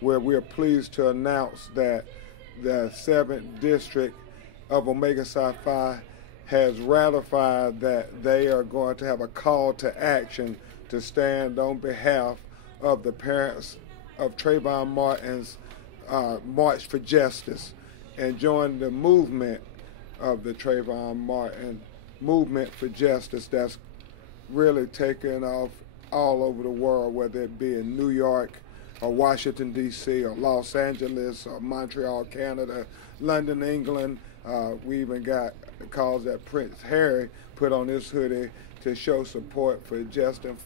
where we're pleased to announce that the 7th District of Omega Psi Phi has ratified that they are going to have a call to action to stand on behalf of the parents of Trayvon Martin's March for Justice and join the movement of the Trayvon Martin Movement for Justice that's really taken off all over the world, whether it be in New York or Washington, D.C., or Los Angeles, or Montreal, Canada, London, England. We even got calls that Prince Harry put on his hoodie to show support for justice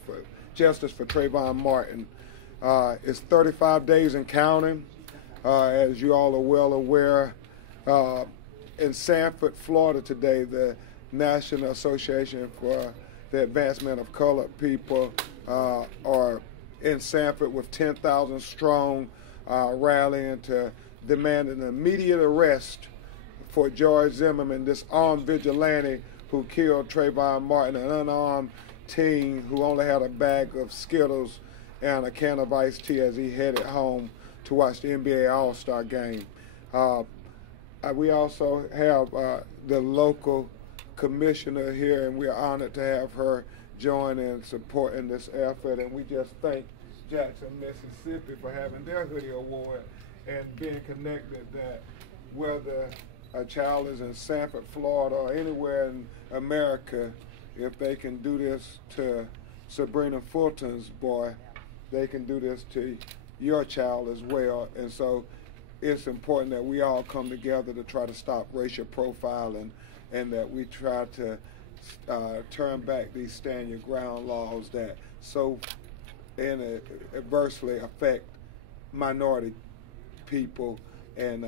for Trayvon Martin. It's 35 days and counting. As you all are well aware, in Sanford, Florida today, the National Association for the Advancement of Colored People are in Sanford with 10,000 strong, rallying to demand an immediate arrest for George Zimmerman, this armed vigilante who killed Trayvon Martin, an unarmed teen who only had a bag of Skittles and a can of iced tea as he headed home to watch the NBA All-Star game. We also have the local commissioner here, and we're honored to have her join in supporting this effort. And we just thank Jackson, Mississippi for having their hoodie award and being connected, that whether a child is in Sanford, Florida, or anywhere in America, if they can do this to Sabrina Fulton's boy, they can do this to your child as well. And so it's important that we all come together to try to stop racial profiling, and that we try to turn back these stand your ground laws that so adversely affect minority people. And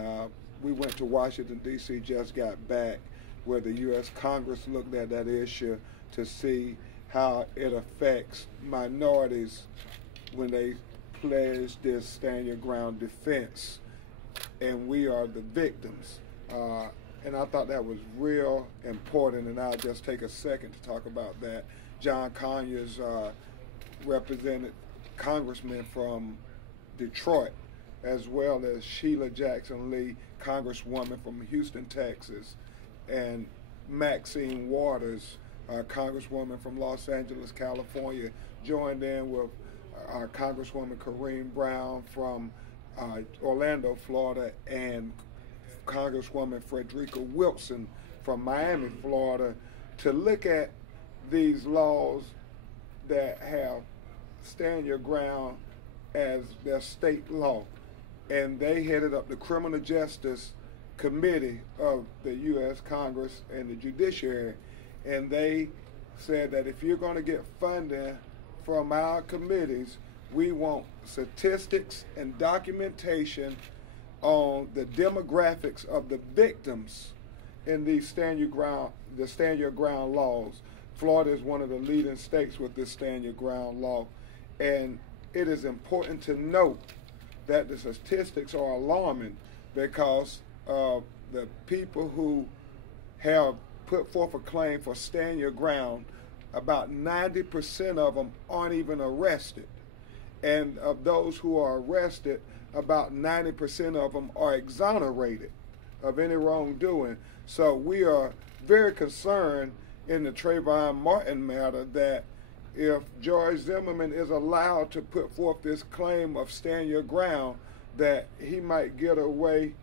we went to Washington, D.C., just got back, where the U.S. Congress looked at that issue to see how it affects minorities when they pledge this stand your ground defense, and we are the victims. And I thought that was real important, and I'll just take a second to talk about that. John Conyers represented congressmen from Detroit, as well as Sheila Jackson Lee, congresswoman from Houston, Texas, and Maxine Waters, congresswoman from Los Angeles, California, joined in with Congresswoman Kareem Brown from Orlando, Florida, and Congresswoman Frederica Wilson from Miami, Florida, to look at these laws that have stand your ground as their state law. And they headed up the Criminal Justice Committee of the U.S. Congress and the Judiciary, and they said that if you're going to get funding from our committees, we want statistics and documentation on the demographics of the victims in these stand your ground laws. Florida is one of the leading states with this stand your ground law, and it is important to note that the statistics are alarming, because the people who have put forth a claim for stand your ground, about 90% of them aren't even arrested. And of those who are arrested, about 90% of them are exonerated of any wrongdoing. So we are very concerned in the Trayvon Martin matter that if George Zimmerman is allowed to put forth this claim of stand your ground, that he might get away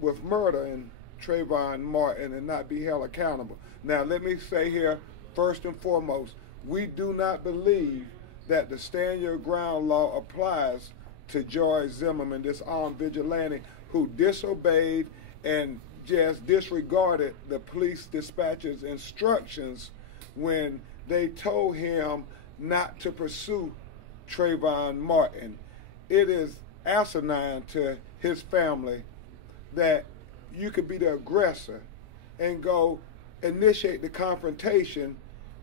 with murder in Trayvon Martin and not be held accountable. Now, let me say here, first and foremost, we do not believe that the stand your ground law applies to George Zimmerman, this armed vigilante who disobeyed and just disregarded the police dispatcher's instructions when they told him not to pursue Trayvon Martin. It is asinine to his family that you could be the aggressor and go initiate the confrontation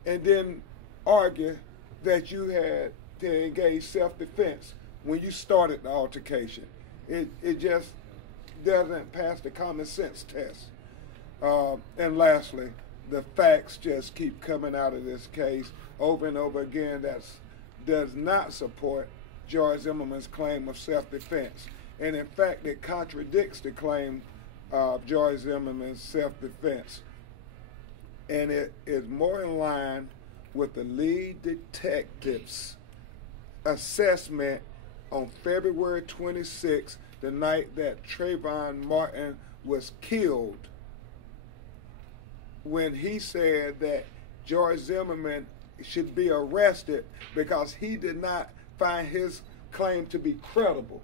and then argue that you had to engage self-defense when you started the altercation. It just doesn't pass the common sense test. And lastly, the facts just keep coming out of this case over and over again that does not support George Zimmerman's claim of self-defense. And in fact, it contradicts the claim of George Zimmerman's self-defense. And it is more in line with the lead detective's assessment on February 26th, the night that Trayvon Martin was killed, when he said that George Zimmerman should be arrested because he did not find his claim to be credible.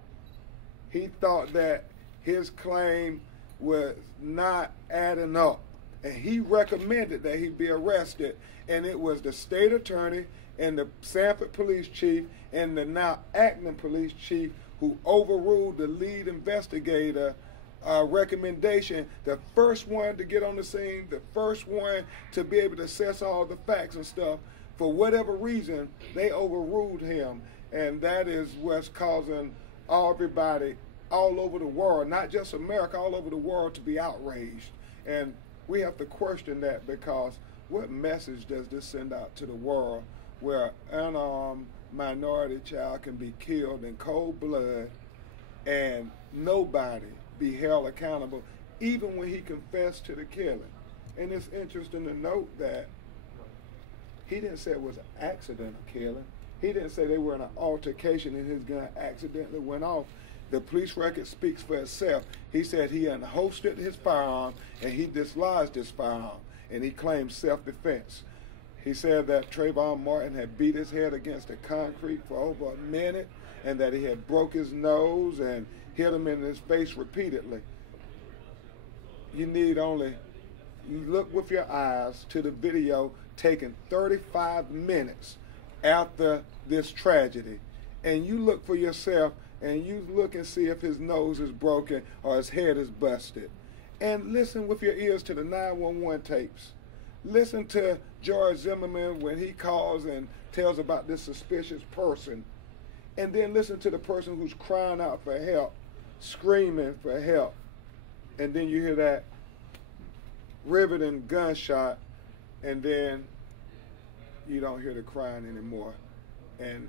He thought that his claim was not adding up, and he recommended that he be arrested. And it was the state attorney and the Sanford police chief and the now acting police chief who overruled the lead investigator recommendation, the first one to get on the scene, the first one to be able to assess all the facts and stuff. For whatever reason, they overruled him, and that is what's causing everybody all over the world, not just America, all over the world, to be outraged. And we have to question that, because what message does this send out to the world, where an unarmed minority child can be killed in cold blood and nobody be held accountable, even when he confessed to the killing? And it's interesting to note that he didn't say it was an accidental killing. He didn't say they were in an altercation and his gun accidentally went off. The police record speaks for itself. He said he unholstered his firearm and he dislodged his firearm, and he claimed self-defense. He said that Trayvon Martin had beat his head against the concrete for over a minute, and that he had broke his nose and hit him in his face repeatedly. You need only look with your eyes to the video taken 35 minutes after this tragedy, and you look for yourself, and you look and see if his nose is broken or his head is busted. And listen with your ears to the 911 tapes. Listen to George Zimmerman when he calls and tells about this suspicious person. And then listen to the person who's crying out for help, screaming for help. And then you hear that riveting gunshot, and then you don't hear the crying anymore. And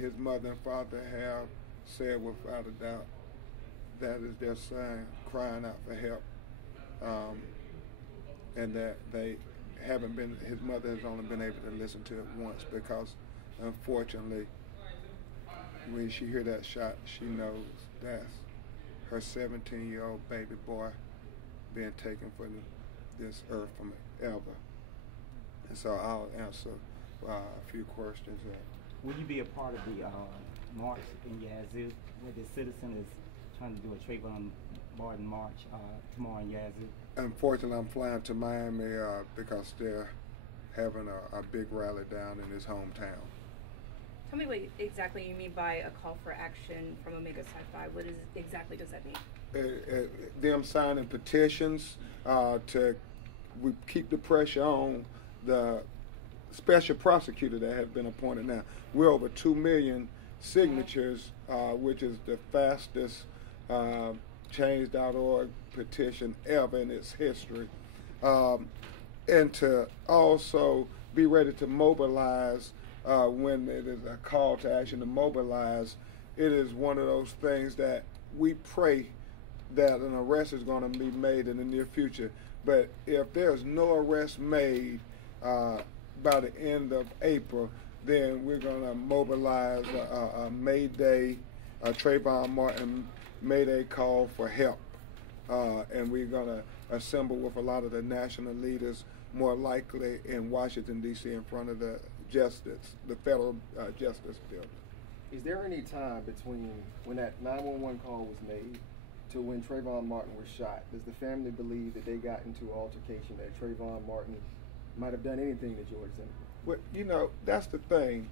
his mother and father have said without a doubt that is their son crying out for help, and that they haven't been, his mother has only been able to listen to it once, because unfortunately when she hear that shot, she knows that's her 17-year-old baby boy being taken from this earth from ever. And so I'll answer a few questions. Will you be a part of the march in Yazoo, where the citizen is trying to do a Trayvon Martin march tomorrow in Yazoo? Unfortunately, I'm flying to Miami because they're having a big rally down in his hometown. Tell me what exactly you mean by a call for action from Omega Sci-Fi. What exactly does that mean? Them signing petitions to keep the pressure on the special prosecutor that has been appointed now. We're over 2 million signatures, which is the fastest Change.org petition ever in its history. And to also be ready to mobilize when it is a call to action to mobilize. It is one of those things that we pray that an arrest is going to be made in the near future. But if there's no arrest made by the end of April, then we're going to mobilize a May Day, a Trayvon Martin May Day call for help. And we're going to assemble with a lot of the national leaders, more likely in Washington, D.C., in front of the federal justice building. Is there any time between when that 911 call was made to when Trayvon Martin was shot? Does the family believe that they got into an altercation, that Trayvon Martin might have done anything to George Zimmerman? Well, you know, that's the thing.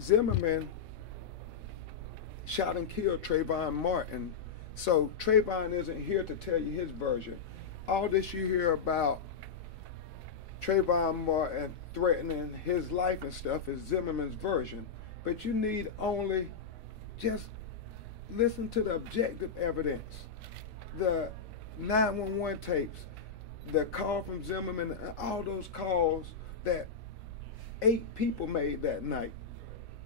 Zimmerman shot and killed Trayvon Martin, so Trayvon isn't here to tell you his version. All this you hear about Trayvon Martin threatening his life and stuff is Zimmerman's version. But you need only just listen to the objective evidence, the 911 tapes, the call from Zimmerman, and all those calls that 8 people made that night.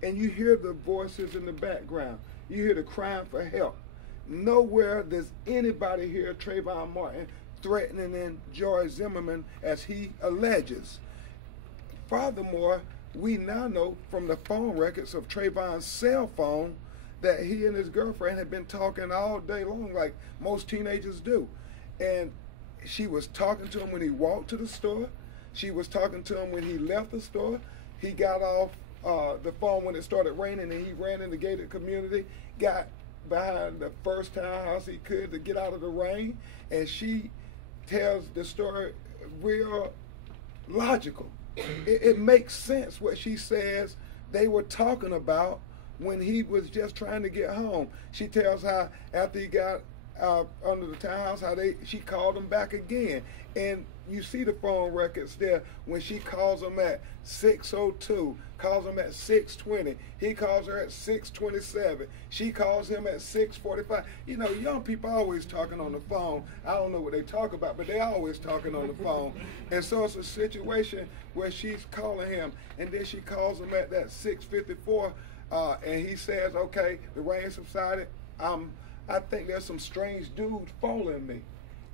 and you hear the voices in the background. You hear the crying for help. Nowhere does anybody hear Trayvon Martin threatening in George Zimmerman as he alleges. Furthermore, we now know from the phone records of Trayvon's cell phone that he and his girlfriend had been talking all day long like most teenagers do. And she was talking to him when he walked to the store. She was talking to him when he left the store. He got off the phone when it started raining, and he ran in the gated community, got behind the first townhouse he could to get out of the rain. And she tells the story real logical. It makes sense what she says they were talking about when he was just trying to get home. She tells how after he got under the townhouse, how she called him back again. And you see the phone records there when she calls him at 6:02, calls him at 6:20. He calls her at 6:27. She calls him at 6:45. You know, young people always talking on the phone. I don't know what they talk about, but they always talking on the phone. And so it's a situation where she's calling him, and then she calls him at that 6:54, and he says, okay, the rain subsided. I think there's some strange dude following me.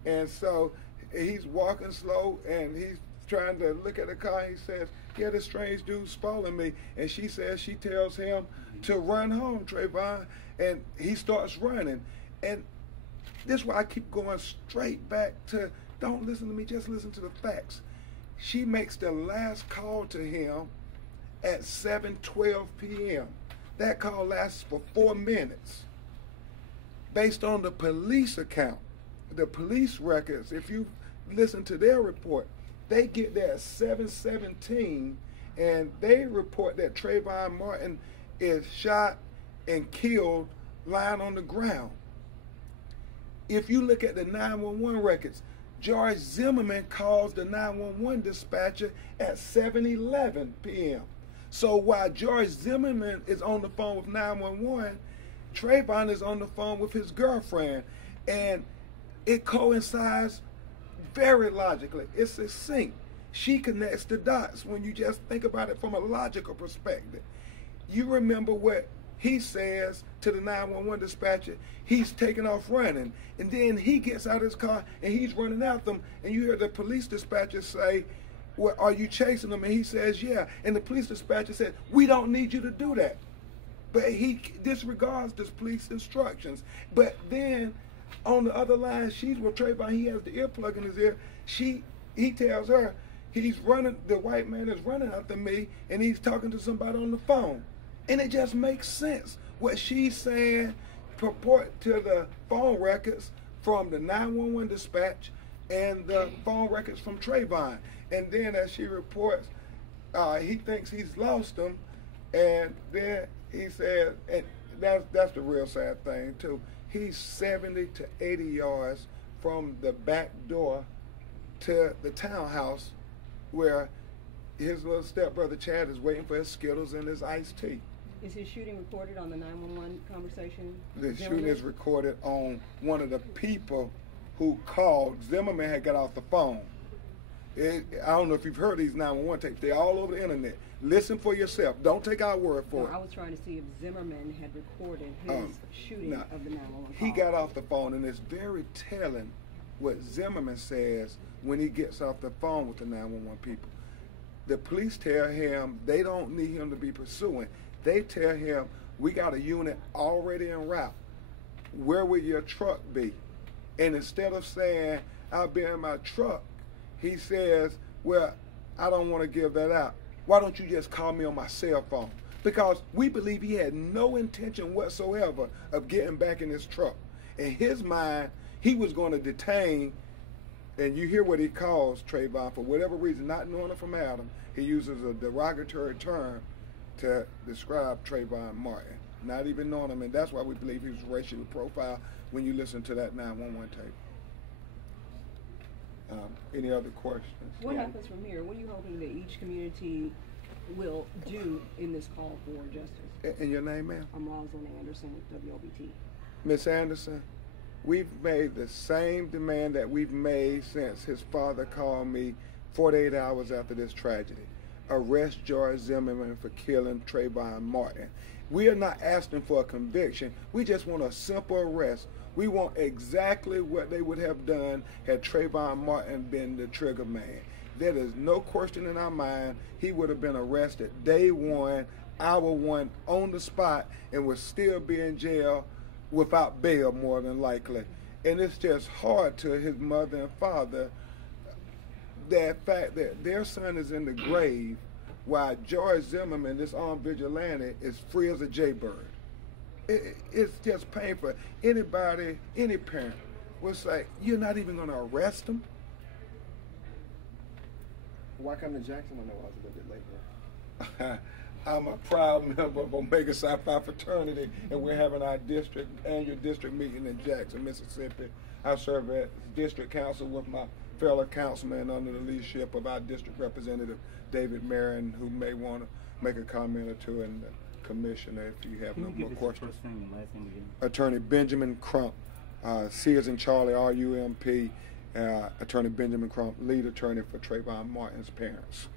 And so he's walking slow, and he's trying to look at the car. He says, yeah, the strange dude's following me. And she says, she tells him to run home, Trayvon, and he starts running. And this is why I keep going straight back to, don't listen to me, just listen to the facts. She makes the last call to him at 7:12 p.m. That call lasts for 4 minutes. Based on the police account, the police records, if you listen to their report, they get there at 7:17, and they report that Trayvon Martin is shot and killed lying on the ground. If you look at the 911 records, George Zimmerman calls the 911 dispatcher at 7:11 p.m. So while George Zimmerman is on the phone with 911, Trayvon is on the phone with his girlfriend, and it coincides very logically. It's succinct. She connects the dots when you just think about it from a logical perspective. You remember what he says to the 911 dispatcher. He's taking off running, and then he gets out of his car and he's running after them, and you hear the police dispatcher say, well, are you chasing him? And he says, yeah. And the police dispatcher said, we don't need you to do that. But he disregards the police instructions. But then on the other line, she's with Trayvon. He has the earplug in his ear. He tells her he's running. The white man is running after me, and he's talking to somebody on the phone. And it just makes sense what she's saying. Purport to the phone records from the 911 dispatch and the phone records from Trayvon. And then as she reports, he thinks he's lost him, and then he said, and that's the real sad thing too. He's 70 to 80 yards from the back door to the townhouse where his little stepbrother Chad is waiting for his Skittles and his iced tea. Is his shooting recorded on the 911 conversation? The shooting is recorded on one of the people who called. Zimmerman had got off the phone. I don't know if you've heard these 911 tapes. They're all over the internet. Listen for yourself. Don't take our word for it. I was trying to see if Zimmerman had recorded his shooting of the 911 call. He got off the phone, and it's very telling what Zimmerman says when he gets off the phone with the 911 people. The police tell him they don't need him to be pursuing. They tell him, we got a unit already en route. Where will your truck be? And instead of saying, I'll be in my truck, he says, well, I don't want to give that out. Why don't you just call me on my cell phone? Because we believe he had no intention whatsoever of getting back in his truck. In his mind, he was going to detain, and you hear what he calls Trayvon, for whatever reason, not knowing it from Adam, he uses a derogatory term to describe Trayvon Martin, not even knowing him, and that's why we believe he was racially profiled when you listen to that 911 tape. Any other questions? What happens from here? What are you hoping that each community will do in this call for justice? And your name, ma'am? I'm Rosalind Anderson with WOBT. Miss Anderson, we've made the same demand that we've made since his father called me 48 hours after this tragedy. arrest George Zimmerman for killing Trayvon Martin. We are not asking for a conviction. We just want a simple arrest. We want exactly what they would have done had Trayvon Martin been the trigger man. There is no question in our mind he would have been arrested day one, hour one, on the spot, and would still be in jail without bail, more than likely. And it's just hard to his mother and father, that fact that their son is in the grave while George Zimmerman, this armed vigilante, is free as a jaybird. It's just painful. Anybody, any parent would say, you're not even going to arrest him? Why come to Jackson? I know I was a little bit late here. I'm a proud member of Omega Psi Phi fraternity, and we're having our annual district meeting in Jackson, Mississippi. I serve as district council with my fellow councilman under the leadership of our district representative, David Marion, who may want to make a comment or two, and the commissioner, if you have no more questions. First name and last name again? Attorney Benjamin Crump, Sears and Charlie, RUMP, Attorney Benjamin Crump, lead attorney for Trayvon Martin's parents.